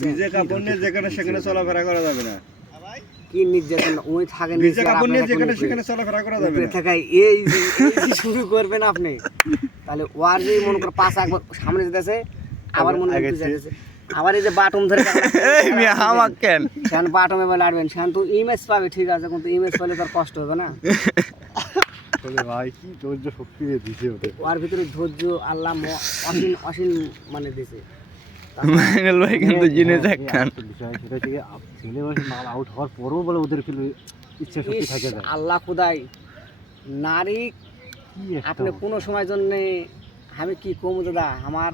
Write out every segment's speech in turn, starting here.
ভিজে কাপড় নিয়ে যেখানে সেখানে চলাফেরা করা যাবে না। কি নির্যাতন ওই থাকেন ভিজে কাপড় নিয়ে যেখানে সেখানে চলাফেরা করা যাবে না। থাকায় এই শুরু করবেন আপনি, তাহলে ওয়ার যদি মনে করে পাঁচ একবার সামনে যেতেছে আবার মনে করে যেতেছে, আবার এই যে বাটম ধরে সেখানে বাটমে লাড়বেন, সেখানে তো ইমেজ পাবে ঠিক আছে, কিন্তু ইমেজ পেলে তার কষ্ট হবে না। ভাই কি ধৈর্য শক্তি দিছে ওদের, ওর ভিতরে ধৈর্য আল্লাহ অসীম অসীম মানে দিছে। মাইনুল ভাই কিন্তু জিনিস একখান বিষয় সেটা থেকে ছেলে বয়সে মাল আউট হওয়ার পরও বলে ওদের কিন্তু ইচ্ছা শক্তি থাকে যায়। আল্লাহ খুদাই নারী আপনি কোনো সময় জন্যে আমি কি কম দাদা আমার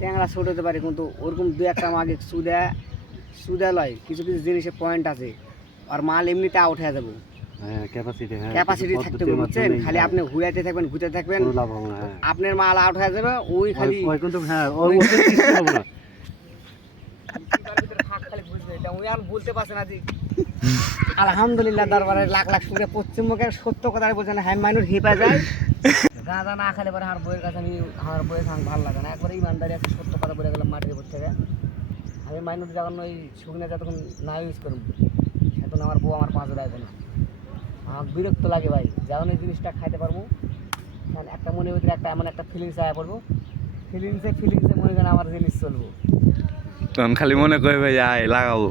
চ্যাংরা ছোট হতে পারে, কিন্তু ওরকম দু একটা মাগে সুদা লয়, কিছু কিছু জিনিসের পয়েন্ট আছে, আর মাল এমনিতে আউট হয়ে যাবো। ক্যাপাসিটি থাকতে হবে বুঝছেন, খালি আপনি ঘুরাইতে থাকবেন ঘুরতে থাকবেন, আপনার মাল আউট হয়ে যাবে। ওই খালি বলতে পারছে না যে আলহামদুলিল্লাহ দরবারে লাখ লাখ শুনে পশ্চিমবঙ্গের সত্য কথা বলছেন। হ্যাঁ মাইনুর হেপা যায় গাঁজা না খালে পরে আমার বইয়ের কাছে আমি আমার বইয়ের সঙ্গে ভালো লাগে না, একবার ইমানদারি আছে সত্য কথা বলে গেলাম মাটির উপর থেকে। আমি মাইনুর যখন ওই শুকনো যতক্ষণ না ইউজ করব সেতক্ষণ আমার বউ আমার পাঁচও রাখবে না, আমার বিরক্ত লাগে ভাই। যখন এই জিনিসটা খাইতে পারবো একটা মনের ভিতরে একটা এমন একটা ফিলিংস আয়া পড়বো, ফিলিংসে মনে করেন আমার জিনিস চলবো, তখন খালি মনে করে ভাই আয় লাগাবো।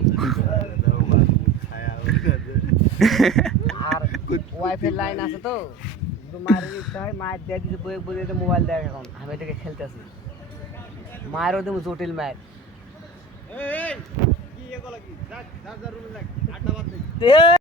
আর ওয়াইফাই লাইন আছে তো মায়ের দিতে হয়, মায়ের দিয়ে দিতে বই বই দিতে মোবাইল দেয়, এখন আমি এটাকে খেলতে আসি মায়েরও দেবো জটিল মায়ের।